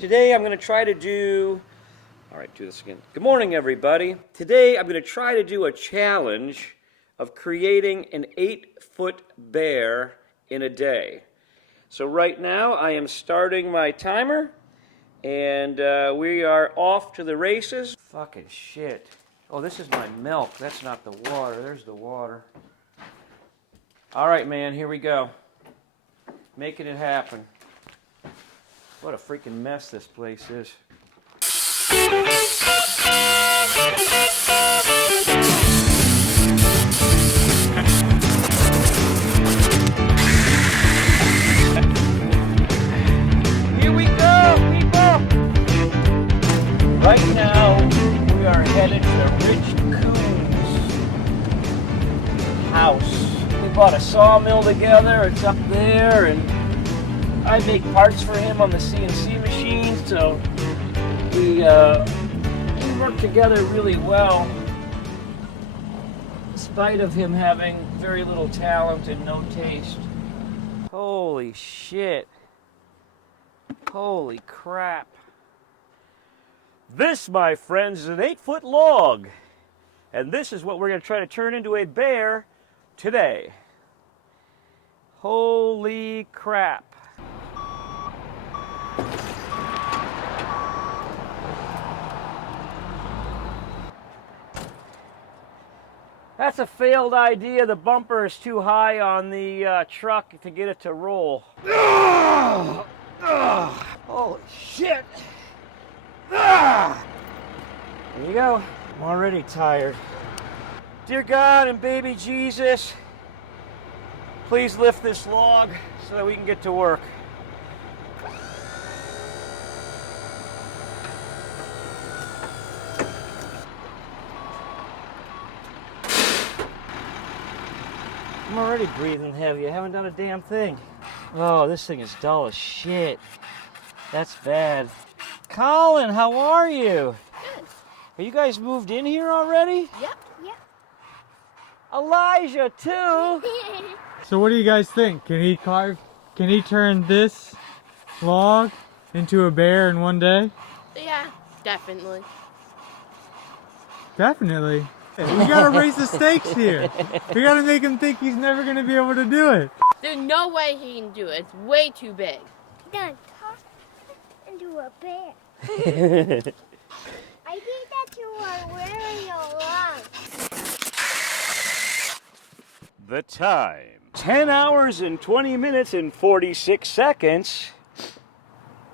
Today I'm going to try to do, all right, do this again. Good morning, everybody. Today I'm going to try to do a challenge of creating an 8-foot bear in a day. So right now I am starting my timer, and we are off to the races. Fucking shit. Oh, this is my milk. That's not the water. There's the water. All right, man, here we go. Making it happen. What a freaking mess this place is. Here we go, people! Right now, we are headed to Rich Coon's house. We bought a sawmill together. It's up there, and I make parts for him on the CNC machine, so we work together really well, in spite of him having very little talent and no taste. Holy shit. Holy crap. This, my friends, is an 8-foot log, and this is what we're going to try to turn into a bear today. Holy crap. That's a failed idea. The bumper is too high on the truck to get it to roll. Ugh! Ugh! Holy shit! Ugh! There you go. I'm already tired. Dear God and baby Jesus, please lift this log so that we can get to work. I'm already breathing heavy. I haven't done a damn thing. Oh, this thing is dull as shit. That's bad. Colin, how are you? Good. Are you guys moved in here already? Yep. Yep. Elijah, too. So what do you guys think? Can he turn this log into a bear in one day? Yeah, definitely. Definitely. We gotta raise the stakes here. We gotta make him think he's never gonna be able to do it. There's no way he can do it. It's way too big. Don't talk into a bear. I think that you are wearing a lot. The time. 10 hours and 20 minutes and 46 seconds.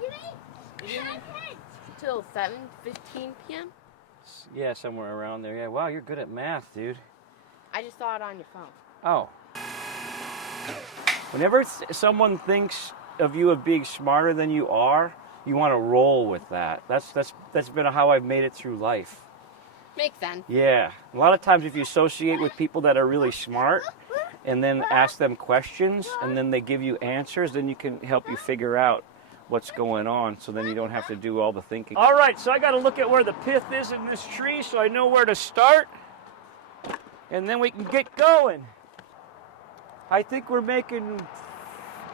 You mean Until 7:15 p.m.? Yeah, somewhere around there. Yeah, wow, you're good at math, dude. I just saw it on your phone. Oh. Whenever someone thinks of you as being smarter than you are, you want to roll with that. That's been how I've made it through life. Makes sense. Yeah. A lot of times if you associate with people that are really smart and then ask them questions and then they give you answers, then you can help you figure out what's going on, so then you don't have to do all the thinking. All right, so I got to look at where the pith is in this tree so I know where to start, and then we can get going. I think we're making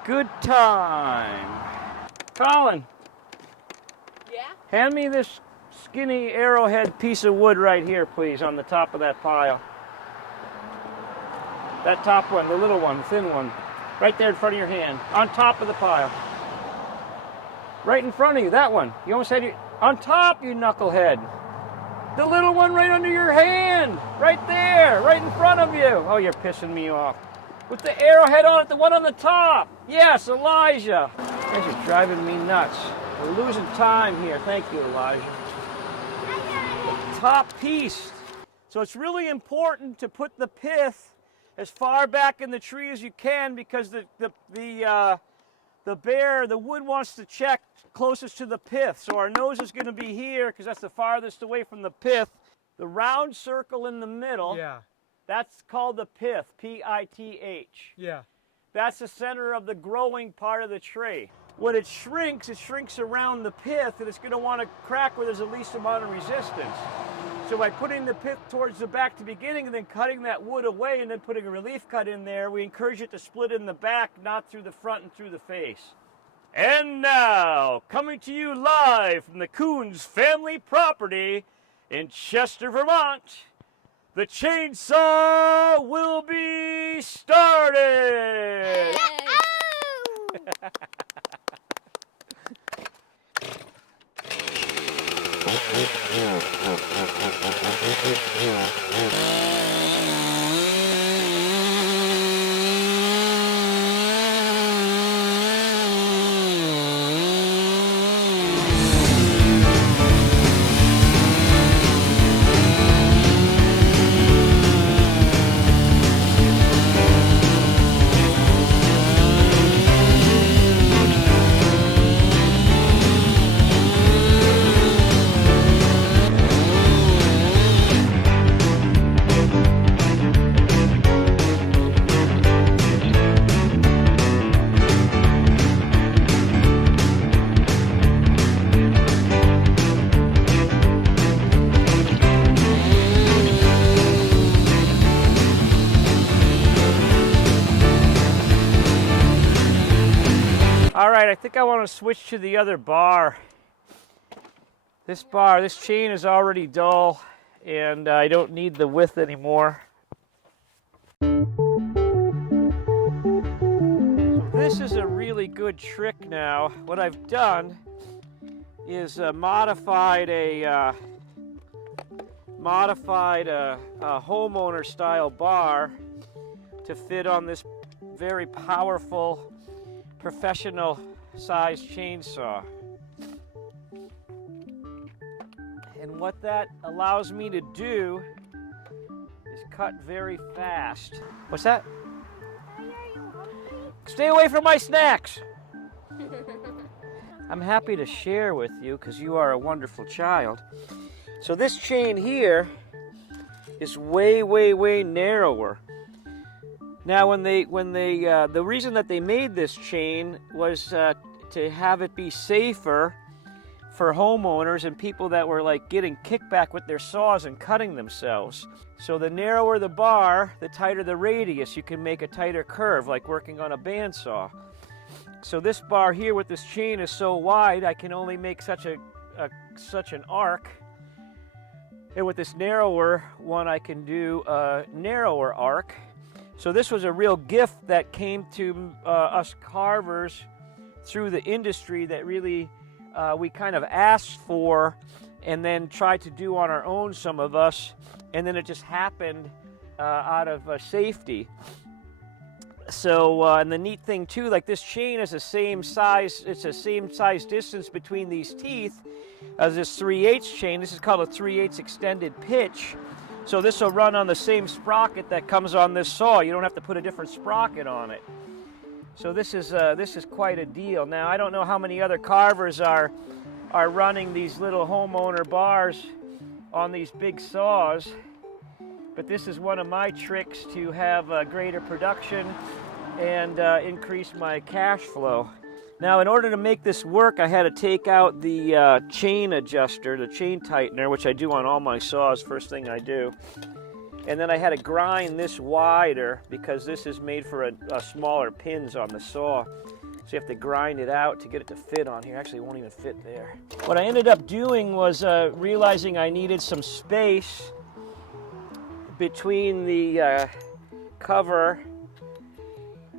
good time. Colin. Yeah? Hand me this skinny arrowhead piece of wood right here, please, on the top of that pile. That top one, the little one, the thin one, right there in front of your hand, on top of the pile. Right in front of you, that one. You almost had your, on top, you knucklehead. The little one right under your hand, right there, right in front of you. Oh, you're pissing me off. With the arrowhead on it, the one on the top. Yes, Elijah. This is driving me nuts. We're losing time here. Thank you, Elijah. The top piece. So it's really important to put the pith as far back in the tree as you can, because the bear, the wood wants to check closest to the pith. So our nose is going to be here because that's the farthest away from the pith. The round circle in the middle, Yeah. that's called the pith, P-I-T-H. Yeah. That's the center of the growing part of the tree. When it shrinks around the pith, and it's going to want to crack where there's the least amount of resistance. So by putting the pith towards the back to the beginning and then cutting that wood away and then putting a relief cut in there, we encourage it to split in the back, not through the front and through the face. And now, coming to you live from the Coons family property in Chester, Vermont, the chainsaw will be started! All right, I think I want to switch to the other bar. This chain is already dull, and I don't need the width anymore. So this is a really good trick now. What I've done is modified a homeowner style bar to fit on this very powerful professional size chainsaw. And what that allows me to do is cut very fast. What's that? Stay away from my snacks! I'm happy to share with you because you are a wonderful child. So this chain here is way, way, way narrower. Now, the reason that they made this chain was to have it be safer for homeowners and people that were like getting kickback with their saws and cutting themselves. So the narrower the bar, the tighter the radius. You can make a tighter curve, like working on a bandsaw. So this bar here with this chain is so wide, I can only make such an arc. And with this narrower one, I can do a narrower arc. So this was a real gift that came to us carvers through the industry that really we kind of asked for and then tried to do on our own, some of us, and then it just happened out of safety. So, and the neat thing too, like this chain is the same size, it's the same size distance between these teeth as this 3/8 chain. This is called a 3/8 extended pitch. So this will run on the same sprocket that comes on this saw. You don't have to put a different sprocket on it. So this is quite a deal. Now I don't know how many other carvers are running these little homeowner bars on these big saws, but this is one of my tricks to have greater production and increase my cash flow. Now, in order to make this work, I had to take out the chain adjuster, the chain tightener, which I do on all my saws, first thing I do. And then I had to grind this wider because this is made for a smaller pins on the saw. So you have to grind it out to get it to fit on here. Actually, it won't even fit there. What I ended up doing was realizing I needed some space between the cover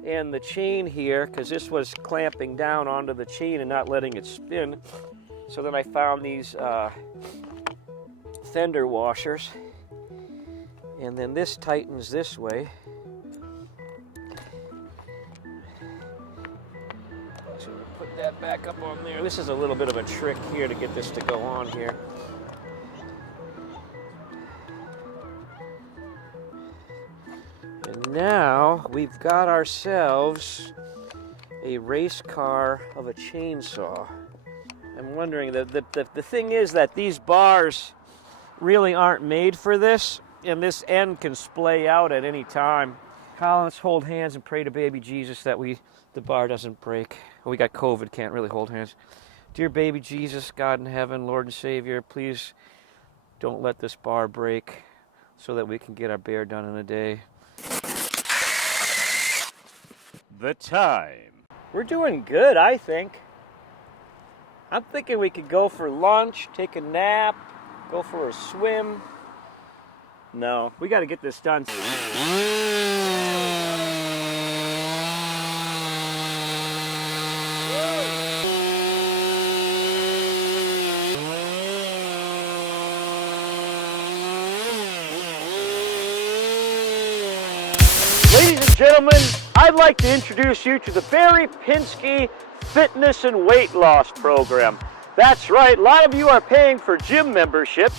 and the chain here, because this was clamping down onto the chain and not letting it spin. So then I found these fender washers, and then this tightens this way. So put that back up on there. This is a little bit of a trick here to get this to go on here. And now we've got ourselves a race car of a chainsaw. I'm wondering, the thing is that these bars really aren't made for this, and this end can splay out at any time. Colin, let's hold hands and pray to baby Jesus that the bar doesn't break. We got COVID, can't really hold hands. Dear baby Jesus, God in heaven, Lord and Savior, please don't let this bar break so that we can get our bear done in a day. The time. We're doing good, I think. I'm thinking we could go for lunch, take a nap, go for a swim. No, we got to get this done. Ladies and gentlemen, I'd like to introduce you to the Barre Pinske Fitness and Weight Loss Program. That's right, a lot of you are paying for gym memberships.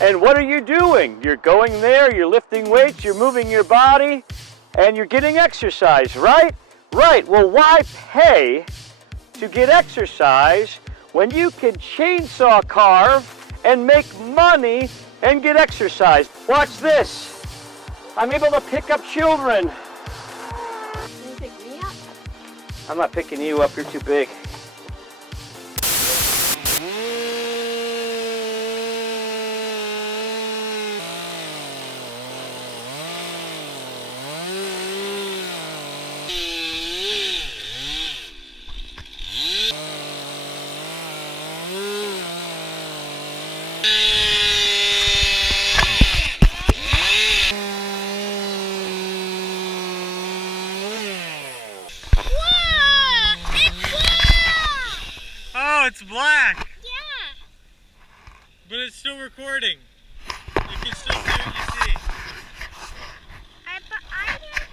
And what are you doing? You're going there, you're lifting weights, you're moving your body, and you're getting exercise, right? Right, well, why pay to get exercise when you can chainsaw carve and make money and get exercise? Watch this. I'm able to pick up children. Can you pick me up? I'm not picking you up, you're too big. It's black, Yeah. but it's still recording. You can still see what you see. I can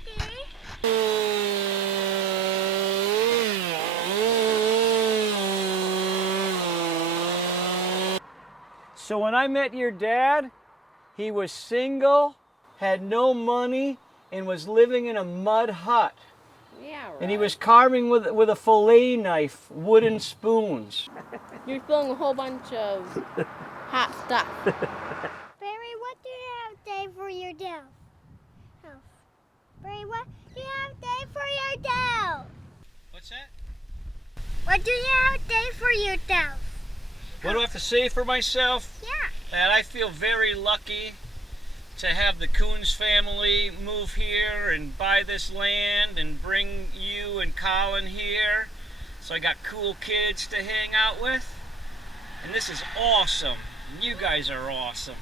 see. So when I met your dad, he was single, had no money, and was living in a mud hut. Yeah, right. And he was carving with a fillet knife, wooden spoons. You're spilling a whole bunch of hot stuff. Barry, what do you have day for your dad? Oh. Barry, what do you have day for your dad? What's that? What do you have day for your dad? What do I have to say for myself? Yeah. That I feel very lucky to have the Coons family move here and buy this land and bring you and Colin here. So I got cool kids to hang out with. And this is awesome. You guys are awesome.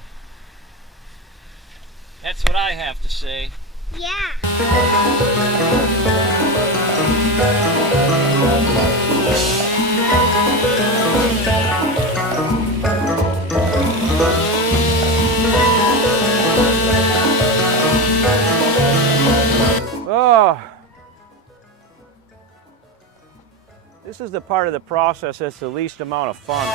That's what I have to say. Yeah. Oh, this is the part of the process that's the least amount of fun.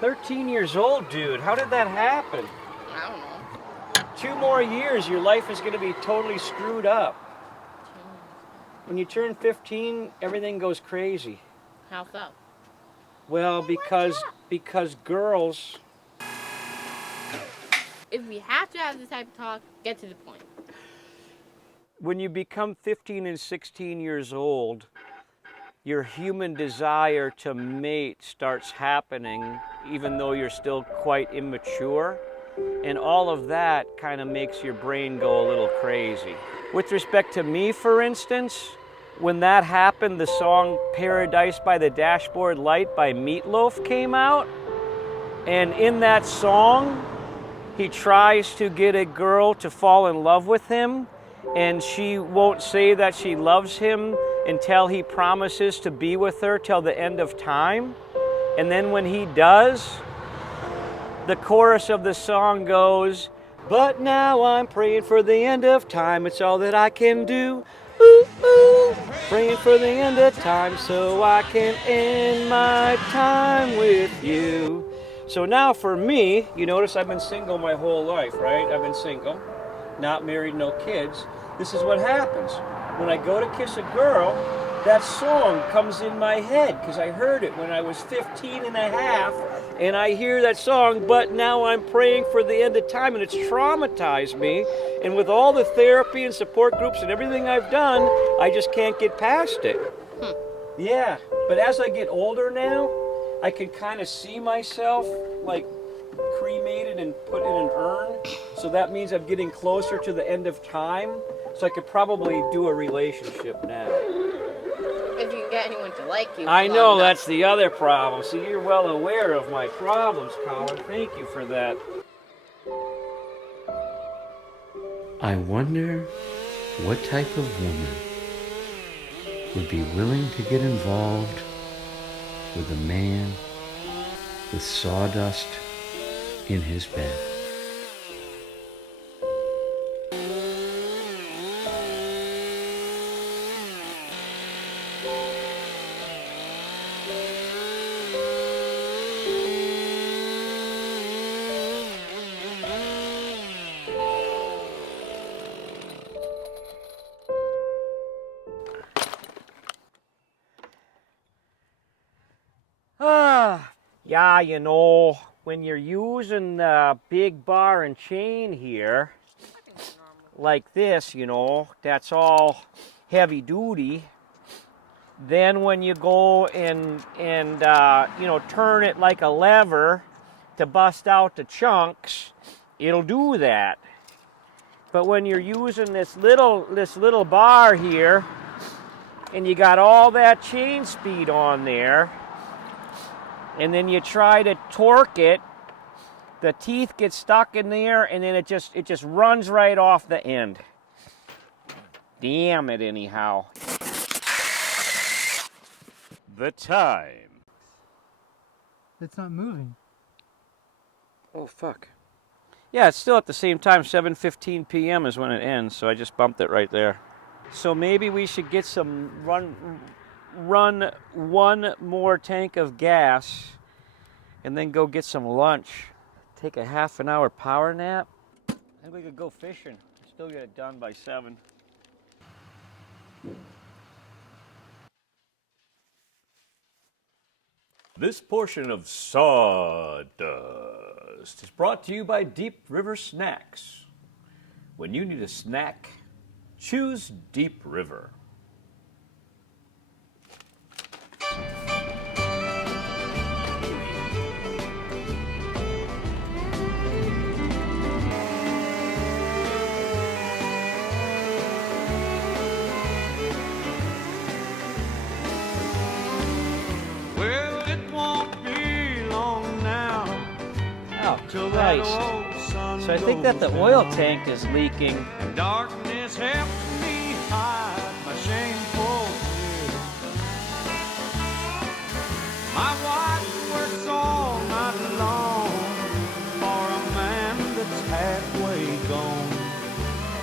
13 years old, dude. How did that happen? I don't know. 2 more years, your life is going to be totally screwed up. When you turn 15, everything goes crazy. How so? Well, because girls. If we have to have this type of talk, get to the point. When you become 15 and 16 years old, your human desire to mate starts happening, even though you're still quite immature. And all of that kind of makes your brain go a little crazy. With respect to me, for instance, when that happened, the song Paradise by the Dashboard Light by Meatloaf came out. And in that song, he tries to get a girl to fall in love with him, and she won't say that she loves him until he promises to be with her till the end of time. And then when he does, the chorus of the song goes, "But now I'm praying for the end of time, it's all that I can do. Ooh, ooh, praying for the end of time so I can end my time with you." So now for me, you notice I've been single my whole life, right? I've been single, not married, no kids. This is what happens. When I go to kiss a girl, that song comes in my head because I heard it when I was 15 and a half, and I hear that song, "But now I'm praying for the end of time," and it's traumatized me. And with all the therapy and support groups and everything I've done, I just can't get past it. Yeah, but as I get older now, I can kind of see myself like cremated and put in an urn. So that means I'm getting closer to the end of time. So I could probably do a relationship now. If you can get anyone to like you. I know, that's the other problem. So you're well aware of my problems, Colin. Thank you for that. I wonder what type of woman would be willing to get involved with a man with sawdust in his bed. Yeah, you know, when you're using the big bar and chain here, like this, you know, that's all heavy duty. Then when you go and you know, turn it like a lever to bust out the chunks, it'll do that. But when you're using this little bar here, and you got all that chain speed on there, and then you try to torque it, the teeth get stuck in there, and then it just runs right off the end. Damn it, anyhow. The time. It's not moving. Oh, fuck. Yeah, it's still at the same time. 7:15 p.m. is when it ends, so I just bumped it right there. So maybe we should get some run one more tank of gas and then go get some lunch. Take a half an hour power nap. I think we could go fishing. Still get it done by 7. This portion of Sawdust is brought to you by Deep River Snacks. When you need a snack, choose Deep River. Oh, nice. So I think that the oil tank is leaking. And darkness helps me hide my shameful fear. My wife works all night long for a man that's halfway gone.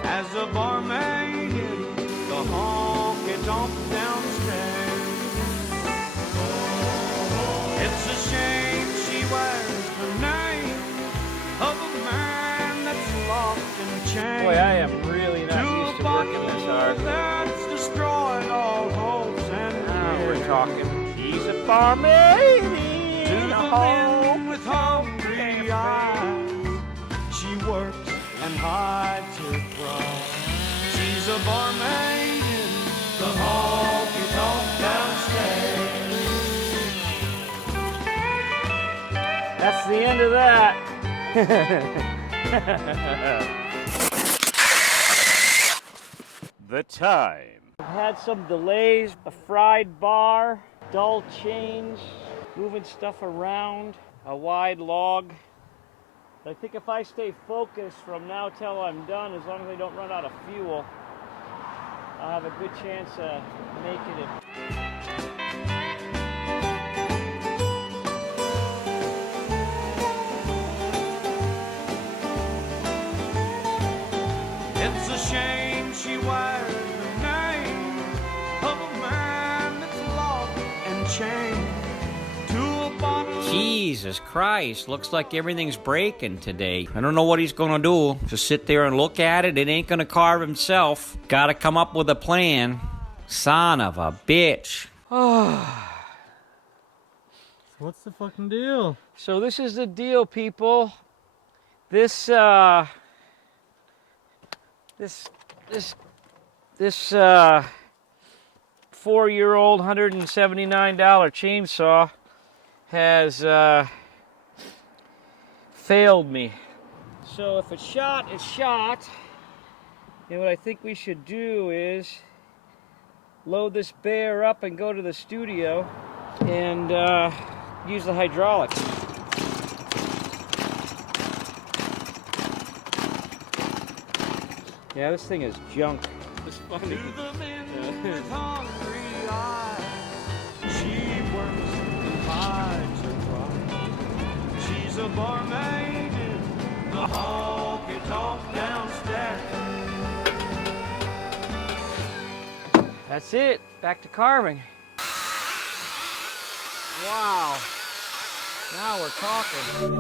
As a barmaid hits the honky tonk downstairs. It's a shame she wears the name of a man that's lost in chains. Boy, I am really not used to working this hard. That's destroyed all hopes and Now fears. we're talking. He's a barmaid To in the a home. men with hungry eyes, she works and hides her pride. She's a barmaid in the honky tonk downstairs. That's the end of that. The time. I've had some delays, a fried bar, dull change, moving stuff around, a wide log. I think if I stay focused from now till I'm done, as long as I don't run out of fuel, I'll have a good chance of making it. It's a shame she wears the name of a man that's lost and chained to a bottle. Jesus Christ, looks like everything's breaking today. I don't know what he's gonna do. Just sit there and look at it. It ain't gonna carve himself. Gotta come up with a plan. Son of a bitch. What's the fucking deal? So this is the deal, people. This 4-year-old $179 chainsaw has failed me. So if it's shot, it's shot. And what I think we should do is load this bear up and go to the studio and use the hydraulics. Yeah, this thing is junk. It's funny. To the men with hungry eyes, she works and hides her pride. She's a barmaid in the honky tonk downstairs. That's it. Back to carving. Wow. Now we're talking.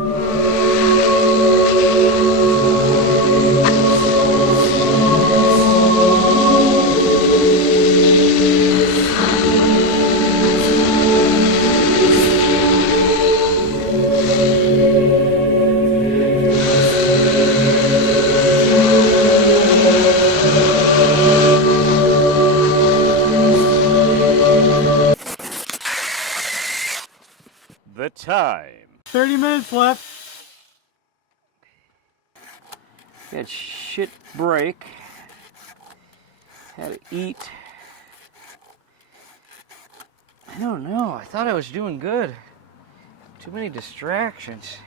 The time. 30 minutes left. Had shit break. Had to eat. I don't know. I thought I was doing good. Too many distractions.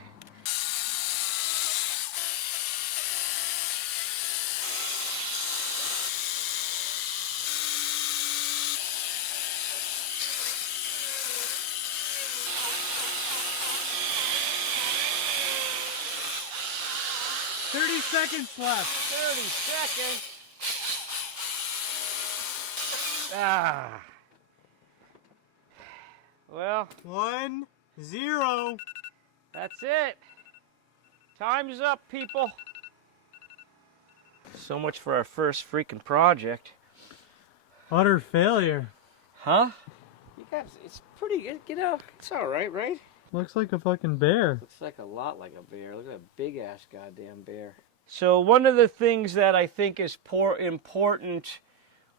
Seconds left. 30 seconds. Ah. Well, 1-0. that's it. Time's up, people. So much for our first freaking project. Utter failure. Huh? You guys, it's pretty, you know, it's all right, right? Looks like a fucking bear. Looks like a lot like a bear. Look at that big-ass goddamn bear. So one of the things that I think is important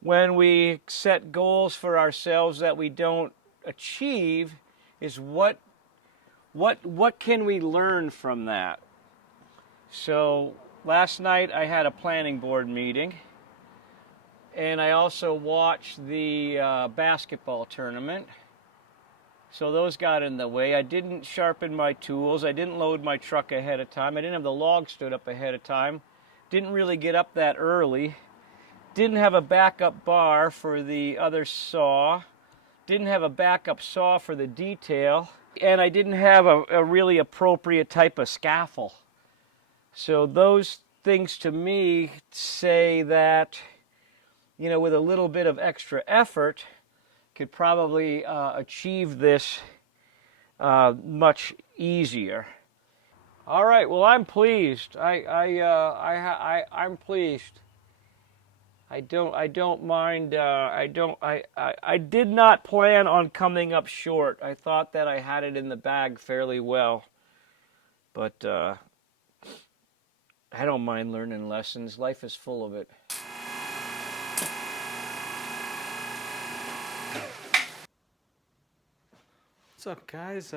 when we set goals for ourselves that we don't achieve is what can we learn from that? So last night I had a planning board meeting, and I also watched the basketball tournament. So those got in the way. I didn't sharpen my tools. I didn't load my truck ahead of time. I didn't have the log stood up ahead of time. Didn't really get up that early. Didn't have a backup bar for the other saw. Didn't have a backup saw for the detail. And I didn't have a really appropriate type of scaffold. So those things to me say that, you know, with a little bit of extra effort, could probably achieve this much easier. All right, well, I'm pleased. I'm pleased. I don't mind. I did not plan on coming up short. I thought that I had it in the bag fairly well, but I don't mind learning lessons. Life is full of it. What's up, guys?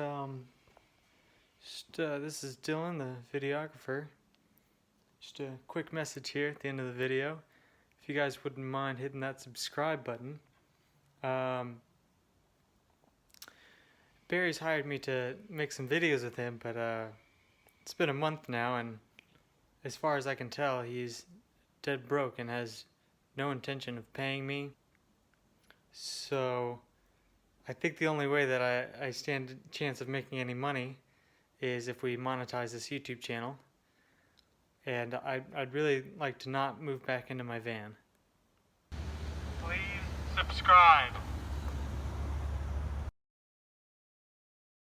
This is Dylan, the videographer. Just a quick message here at the end of the video. If you guys wouldn't mind hitting that subscribe button. Barry's hired me to make some videos with him, but it's been a month now, and as far as I can tell, he's dead broke and has no intention of paying me. So I think the only way that I stand a chance of making any money is if we monetize this YouTube channel. And I'd really like to not move back into my van. Please subscribe.